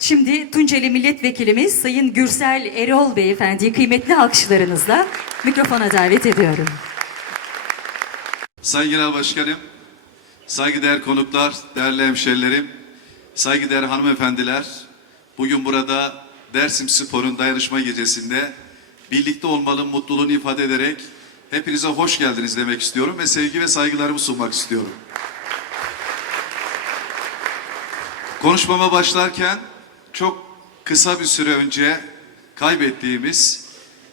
Şimdi Tunceli Milletvekilimiz Sayın Gürsel Erol Beyefendi'yi kıymetli alkışlarınızla mikrofona davet ediyorum. Sayın Genel Başkanım, saygıdeğer konuklar, değerli hemşerilerim, saygıdeğer hanımefendiler, bugün burada Dersim Spor'un dayanışma gecesinde birlikte olmanın mutluluğunu ifade ederek hepinize hoş geldiniz demek istiyorum ve sevgi ve saygılarımı sunmak istiyorum. Konuşmama başlarken çok kısa bir süre önce kaybettiğimiz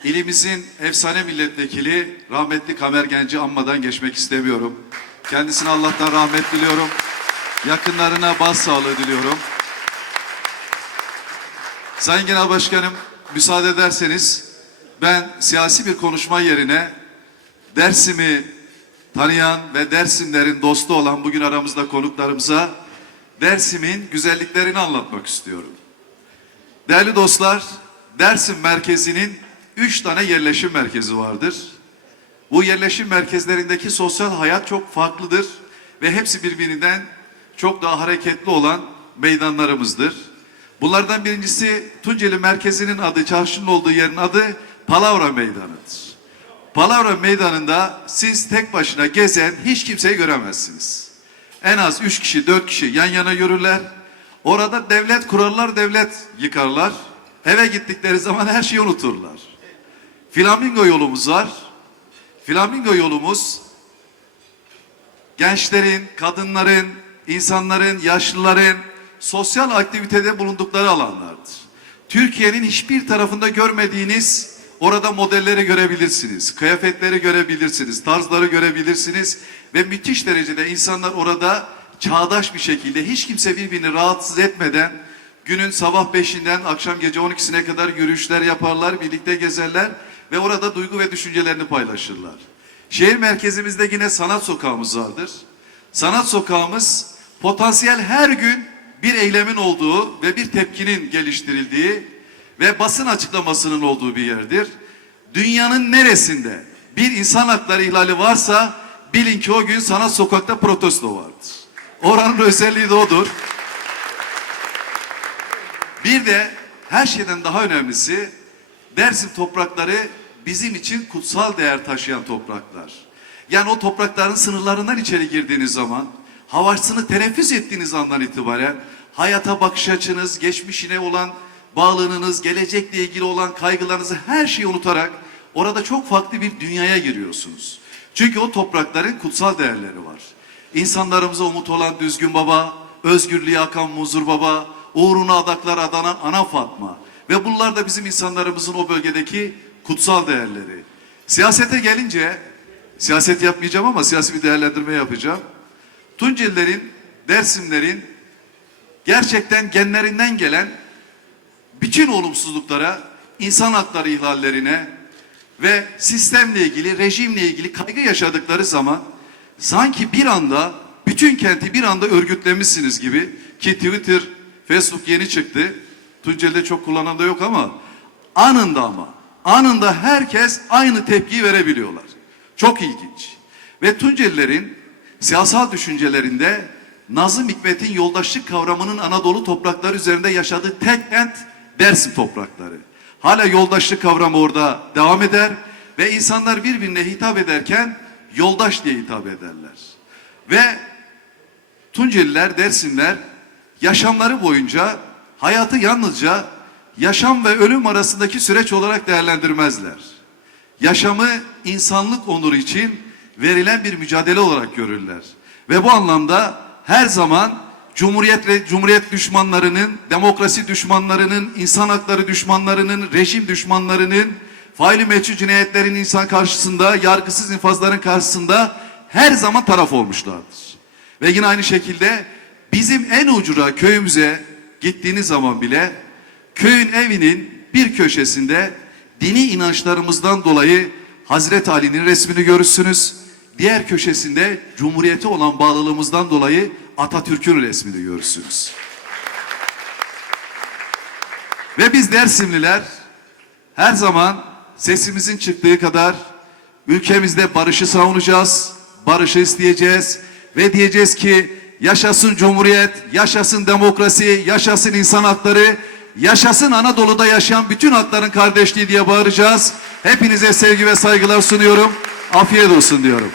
ilimizin efsane milletvekili rahmetli Kamer Genci anmadan geçmek istemiyorum. Kendisine Allah'tan rahmet diliyorum. Yakınlarına bas sağlığı diliyorum. Sayın Genel Başkanım müsaade ederseniz ben siyasi bir konuşma yerine Dersim'i tanıyan ve Dersimlerin dostu olan bugün aramızda konuklarımıza Dersim'in güzelliklerini anlatmak istiyorum. Değerli dostlar, Dersim merkezinin üç tane yerleşim merkezi vardır. Bu yerleşim merkezlerindeki sosyal hayat çok farklıdır ve hepsi birbirinden çok daha hareketli olan meydanlarımızdır. Bunlardan birincisi Tunceli merkezinin adı, çarşının olduğu yerin adı Palavra Meydanı'dır. Palavra Meydanı'nda siz tek başına gezen hiç kimseyi göremezsiniz. En az üç kişi, dört kişi yan yana yürürler. Orada devlet kurarlar, devlet yıkarlar. Eve gittikleri zaman her şeyi unuturlar. Flamingo yolumuz var. Flamingo yolumuz gençlerin, kadınların, insanların, yaşlıların sosyal aktivitede bulundukları alanlardır. Türkiye'nin hiçbir tarafında görmediğiniz orada modelleri görebilirsiniz, kıyafetleri görebilirsiniz, tarzları görebilirsiniz ve müthiş derecede insanlar orada çağdaş bir şekilde hiç kimse birbirini rahatsız etmeden günün sabah 5'inden akşam gece 12'sine kadar yürüyüşler yaparlar, birlikte gezerler ve orada duygu ve düşüncelerini paylaşırlar. Şehir merkezimizde yine sanat sokağımız vardır. Sanat sokağımız potansiyel her gün bir eylemin olduğu ve bir tepkinin geliştirildiği ve basın açıklamasının olduğu bir yerdir. Dünyanın neresinde bir insan hakları ihlali varsa bilin ki o gün sanat sokakta protesto vardır. Oranın özelliği de odur. Bir de her şeyden daha önemlisi Dersim toprakları bizim için kutsal değer taşıyan topraklar. Yani o toprakların sınırlarından içeri girdiğiniz zaman, havasını teneffüs ettiğiniz andan itibaren hayata bakış açınız, geçmişine olan bağlılığınız, gelecekle ilgili olan kaygılarınızı her şeyi unutarak orada çok farklı bir dünyaya giriyorsunuz. Çünkü o toprakların kutsal değerleri var. İnsanlarımıza umut olan Düzgün Baba, özgürlüğe akan Muzur Baba, uğruna adaklar adanan Ana Fatma ve bunlar da bizim insanlarımızın o bölgedeki kutsal değerleri. Siyasete gelince, siyaset yapmayacağım ama siyasi bir değerlendirme yapacağım. Tuncelilerin, Dersimlerin gerçekten genlerinden gelen bütün olumsuzluklara, insan hakları ihlallerine ve sistemle ilgili, rejimle ilgili kaygı yaşadıkları zaman sanki bir anda bütün kenti bir anda örgütlemişsiniz gibi ki Twitter, Facebook yeni çıktı. Tunceli'de çok kullanan da yok ama anında ama anında herkes aynı tepkiyi verebiliyorlar. Çok ilginç. Ve Tuncelilerin siyasal düşüncelerinde Nazım Hikmet'in yoldaşlık kavramının Anadolu toprakları üzerinde yaşadığı tek kent Dersim toprakları. Hala yoldaşlık kavramı orada devam eder ve insanlar birbirine hitap ederken yoldaş diye hitap ederler. Ve Tunceliler, Dersimler yaşamları boyunca hayatı yalnızca yaşam ve ölüm arasındaki süreç olarak değerlendirmezler. Yaşamı insanlık onuru için verilen bir mücadele olarak görürler. Ve bu anlamda her zaman Cumhuriyet ve Cumhuriyet düşmanlarının, demokrasi düşmanlarının, insan hakları düşmanlarının, rejim düşmanlarının, faili meçhul cinayetlerin insan karşısında, yargısız infazların karşısında her zaman taraf olmuşlardır. Ve yine aynı şekilde bizim en ucura köyümüze gittiğiniz zaman bile köyün evinin bir köşesinde dini inançlarımızdan dolayı Hazreti Ali'nin resmini görürsünüz. Diğer köşesinde Cumhuriyete olan bağlılığımızdan dolayı Atatürk'ün resmini görürsünüz. Ve biz Dersimliler her zaman sesimizin çıktığı kadar ülkemizde barışı savunacağız, barışı isteyeceğiz ve diyeceğiz ki Yaşasın Cumhuriyet, yaşasın demokrasi, yaşasın insan hakları, yaşasın Anadolu'da yaşayan bütün hakların kardeşliği diye bağıracağız. Hepinize sevgi ve saygılar sunuyorum. Afiyet olsun diyorum.